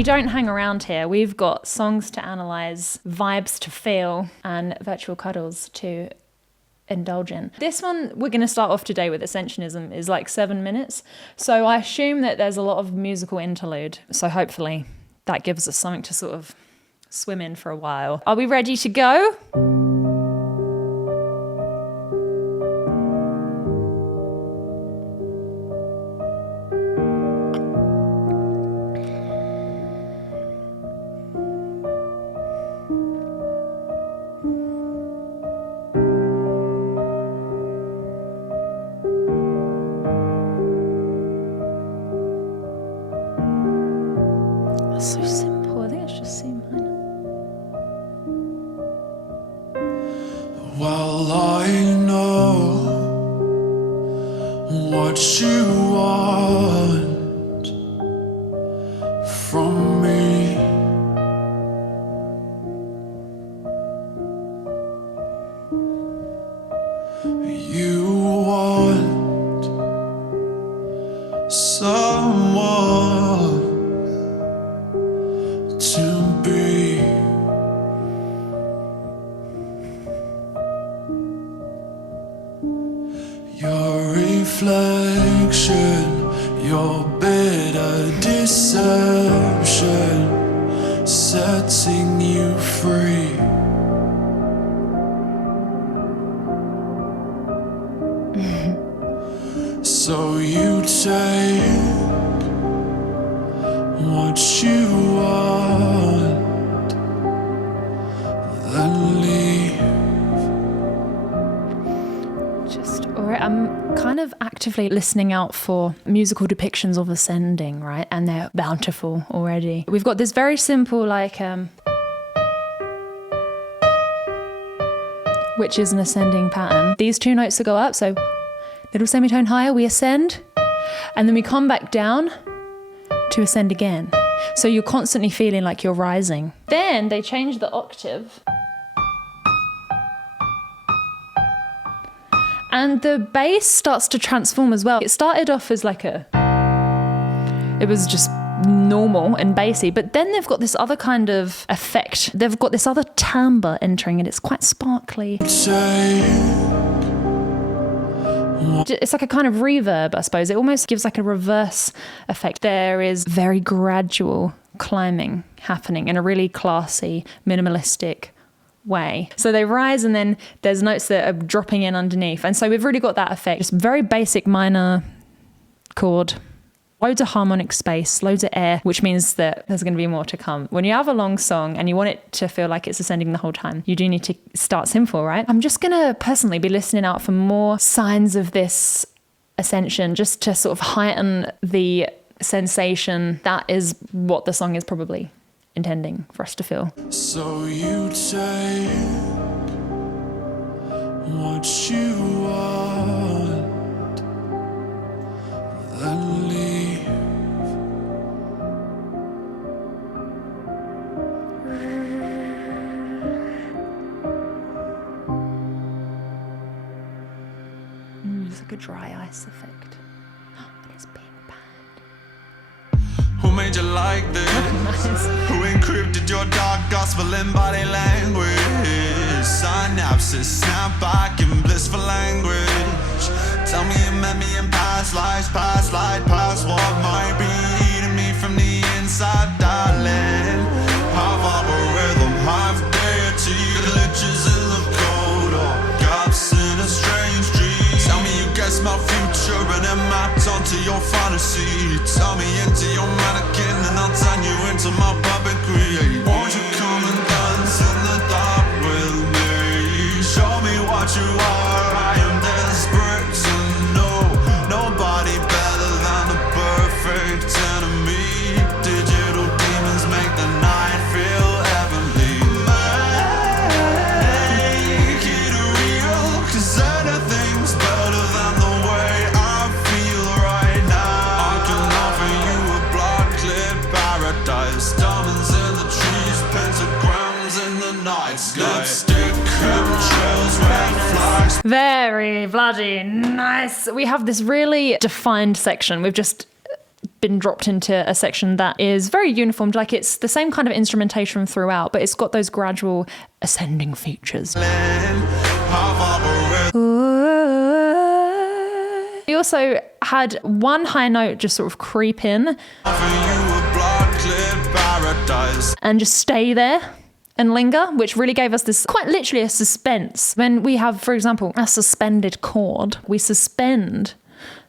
We don't hang around here. We've got songs to analyze, vibes to feel, and virtual cuddles to indulge in. This one we're going to start off today with Ascensionism is like 7 minutes. So I assume that there's a lot of musical interlude. So hopefully that gives us something to sort of swim in for a while. Are we ready to go? So simple. I think it's just C minor. Well, I know what you want from me. You want someone to be. Your reflection, your bitter deception, setting you free. So you take what you want, then leave. I'm kind of actively listening out for musical depictions of ascending, right? And they're bountiful already. We've got this very simple, which is an ascending pattern. These two notes that go up, so little semitone higher, we ascend, and then we come back down to ascend again. So you're constantly feeling like you're rising. Then they change the octave. And the bass starts to transform as well. It started off as it was just normal and bassy, but then they've got this other kind of effect. They've got this other timbre entering and it's quite sparkly. It's like a kind of reverb, I suppose. It almost gives like a reverse effect. There is very gradual climbing happening in a really classy, minimalistic way. So they rise and then there's notes that are dropping in underneath. And so we've really got that effect. Just very basic minor chord, loads of harmonic space, loads of air, which means that there's going to be more to come. When you have a long song and you want it to feel like it's ascending the whole time, you do need to start simple, right? I'm just going to personally be listening out for more signs of this ascension, just to sort of heighten the sensation. That is what the song is probably intending for us to feel. So you take what you want, then leave. It's like a dry ice effect. And it's being banned. Who made you like this? Nice. Who encrypted your dark gospel in body language? Synapses snap back in blissful language. Tell me you met me in past lives, past light, past what might be eating me from the inside, darling. Half algorithm, half deity, glitches in the code or gaps in a strange dream. Tell me you guessed my future and it mapped onto your fantasy. Tell me into your mannequin and I'll turn you into my puppetry. Won't you come and dance in the dark with me? Show me what you are. I am desperate to know. Nobody better than the perfect enemy. Digital demons make the night feel heavenly. Make it real, 'cause anything's better than the way I feel right now. I can offer you a blood-lit paradise. Diamonds in the trees, pentagrams in the night sky. Lipstick, chemtrails, red flags. Very bloody nice. We have this really defined section. We've just been dropped into a section that is very uniform, like it's the same kind of instrumentation throughout, but it's got those gradual ascending features. He also had one high note just sort of creep in and just stay there and linger, which really gave us this quite literally a suspense. When we have, for example, a suspended chord, we suspend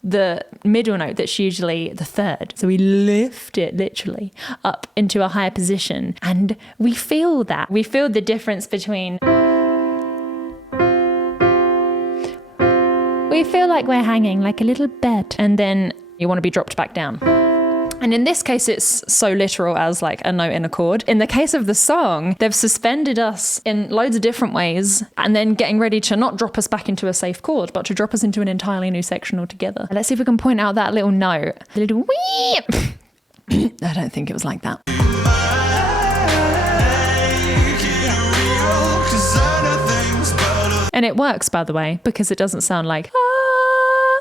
the middle note that's usually the third. So we lift it literally up into a higher position, and we feel that. We feel the difference between... We feel like we're hanging like a little bed, and then you want to be dropped back down. And in this case, it's so literal as like a note in a chord. In the case of the song, they've suspended us in loads of different ways and then getting ready to not drop us back into a safe chord, but to drop us into an entirely new section altogether. Let's see if we can point out that little note. The little wee. I don't think it was like that. And it works, by the way, because it doesn't sound like...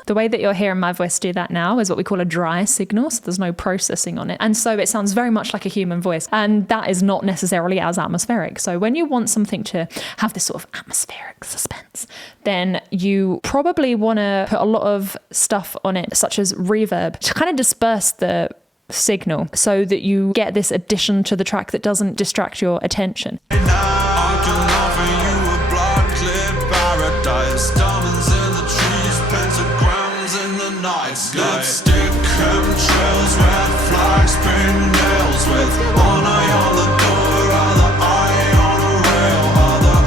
The way that you're hearing my voice do that now is what we call a dry signal, so there's no processing on it. And so it sounds very much like a human voice, and that is not necessarily as atmospheric. So when you want something to have this sort of atmospheric suspense, then you probably want to put a lot of stuff on it, such as reverb, to kind of disperse the signal so that you get this addition to the track that doesn't distract your attention. Lipstick, chemtrails, red flags, pink nails with one eye on the door, other eye on a rail, other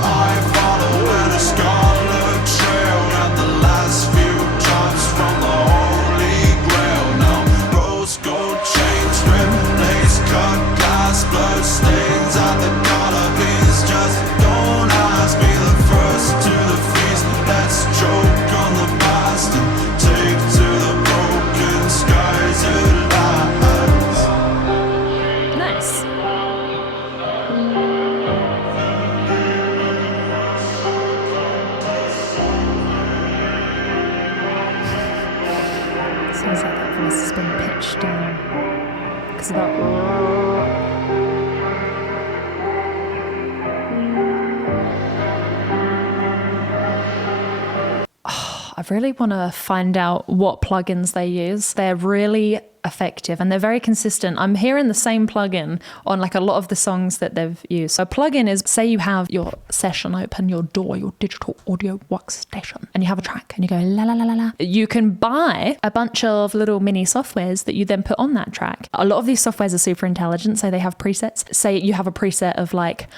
eye follow and a scarlet trail, and the last few drops from the holy grail. Now rose gold chains, red lace cut glass, blood stains at the dollar piece. Just don't ask me, the first to the feast. Let's choke on the past and take to the broken skies of lies. Nice. Sounds like that voice has been pitched down because of that. I really want to find out what plugins they use. They're really effective and they're very consistent. I'm hearing the same plugin on like a lot of the songs that they've used. So a plugin is, say you have your session open, your DAW, your digital audio workstation, and you have a track and you go la la la la la. You can buy a bunch of little mini softwares that you then put on that track. A lot of these softwares are super intelligent. So they have presets. Say you have a preset of like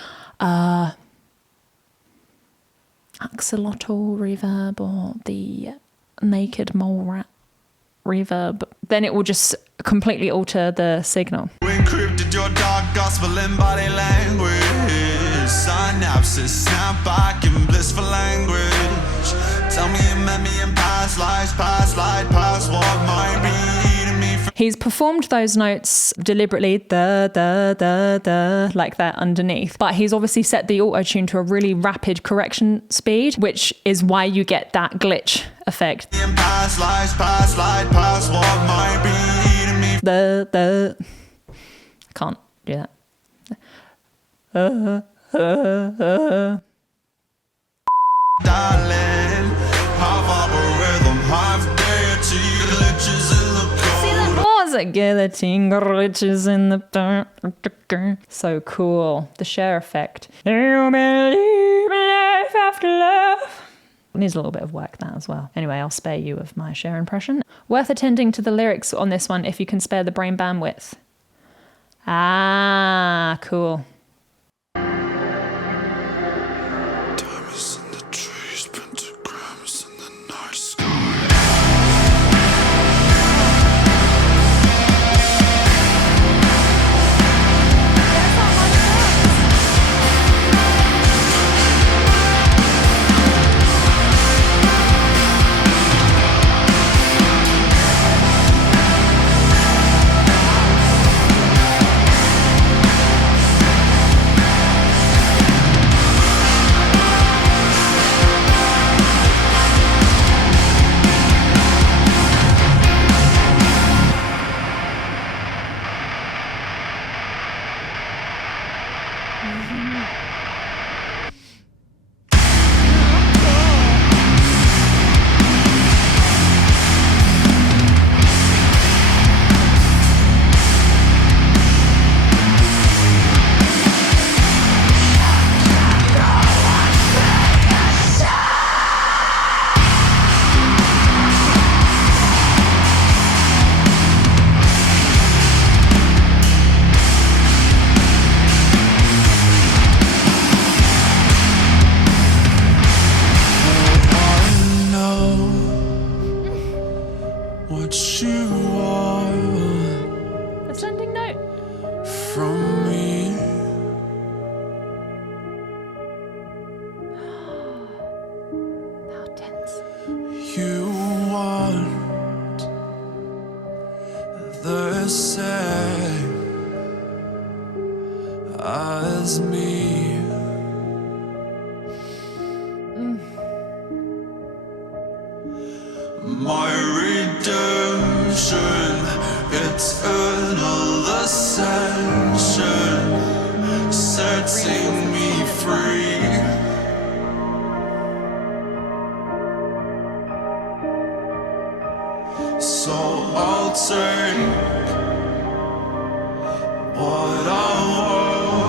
axolotl reverb or the naked mole rat reverb, then it will just completely alter the signal. Encrypted your dark gospel in body language. Synapses snap back in blissful language. Tell me you met me in past lives, past life, past what might be eating me. He's performed those notes deliberately, da, da, da, da, like that underneath. But he's obviously set the auto-tune to a really rapid correction speed, which is why you get that glitch effect. In past lives, past life, past what might be eating me. I can't do that. Darling, half opera rhythm, half deity, glitches in the code. Was a guillotine glitches in the... So cool. The share effect. Do you believe in life after love? It needs a little bit of work, that as well. Anyway, I'll spare you of my share impression. Worth attending to the lyrics on this one if you can spare the brain bandwidth. Ah, cool. Diamonds in the trees, pentagrams in the night sky. What you want Ascending note. from me. How tense. You want the same as me. My redemption, eternal ascension, setting me free. So I'll take what I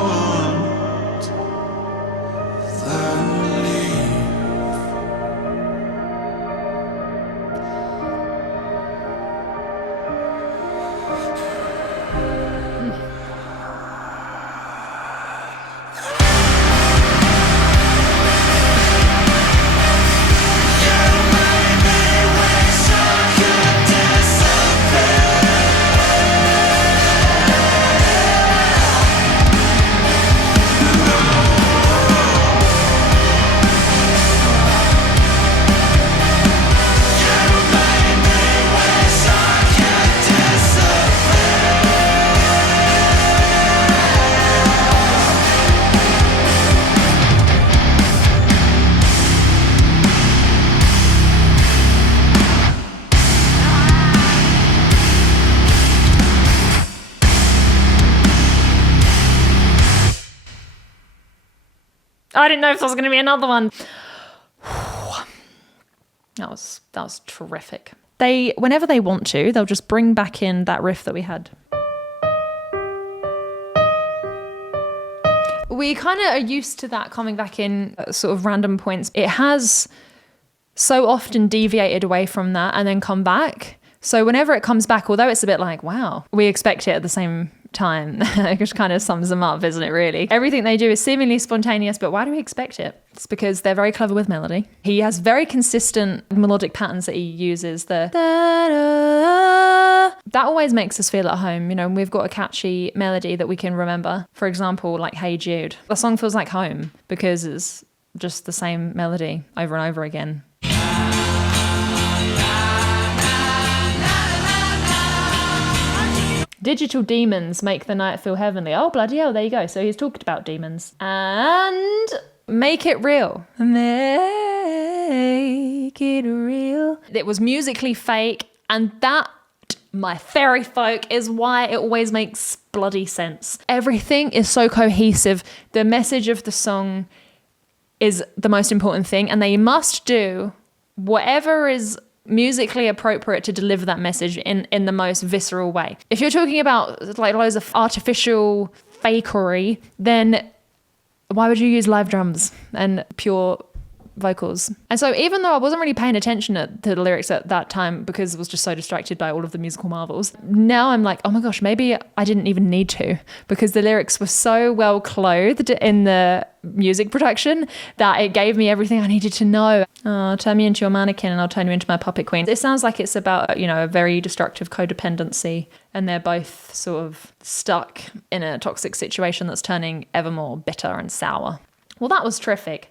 want, then leave. I didn't know if there was going to be another one. That was terrific. They, whenever they want to, they'll just bring back in that riff that we had. We kind of are used to that coming back in at sort of random points. It has so often deviated away from that and then come back. So whenever it comes back, although it's a bit like, wow, we expect it at the same time, which kind of sums them up, isn't it, really? Everything they do is seemingly spontaneous, but why do we expect it? It's because they're very clever with melody. He has very consistent melodic patterns that he uses. The da-da, that always makes us feel at home. You know, we've got a catchy melody that we can remember. For example, like Hey Jude. The song feels like home because it's just the same melody over and over again. Digital demons make the night feel heavenly. Oh, bloody hell, there you go. So he's talked about demons. And make it real. Make it real. It was musically fake, and that, my fairy folk, is why it always makes bloody sense. Everything is so cohesive. The message of the song is the most important thing, and they must do whatever is musically appropriate to deliver that message in the most visceral way. If you're talking about like loads of artificial fakery, then why would you use live drums and pure vocals? And so even though I wasn't really paying attention to the lyrics at that time because I was just so distracted by all of the musical marvels, now I'm like, oh my gosh, maybe I didn't even need to, because the lyrics were so well clothed in the music production that it gave me everything I needed to know. Oh, turn me into your mannequin and I'll turn you into my puppet queen. It sounds like it's about, you know, a very destructive codependency, and they're both sort of stuck in a toxic situation that's turning ever more bitter and sour. Well, that was terrific.